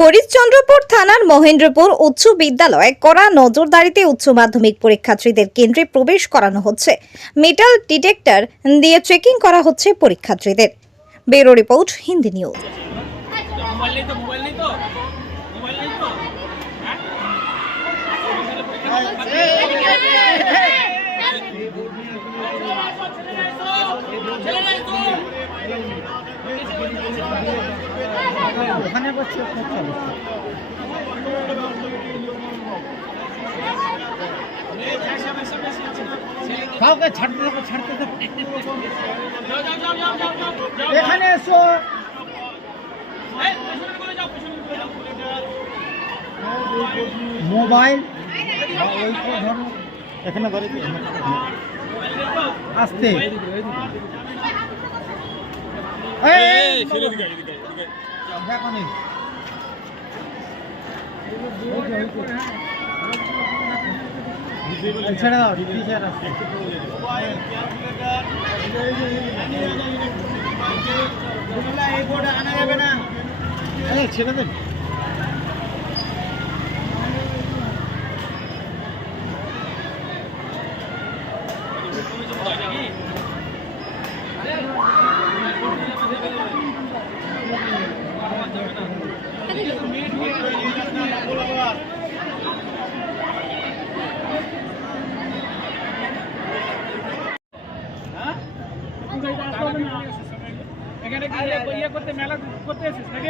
হরিশ্চন্দ্রপুর থানার মহেন্দ্রপুর উচ্চ বিদ্যালয়ে কড়া নজরদারিতে উচ্চ মাধ্যমিক পরীক্ষার্থীদের কেন্দ্রে প্রবেশ করানো হচ্ছে। মেটাল ডিটেক্টর দিয়ে চেকিং করা হচ্ছে পরীক্ষার্থীদের। Bureau report, Hindi news. Mobile কাউকে ছাড়তে থাকো ছাড়তে থাকো এখানে এসো মোবাইল ওই ধরো এখানে ধরে আসতে। এই ছেড়ে দাও টিচার আছে ছেড়ে দেন ইয়ে- ইয়ে করতে মেলা করতে এসেছিস নাকি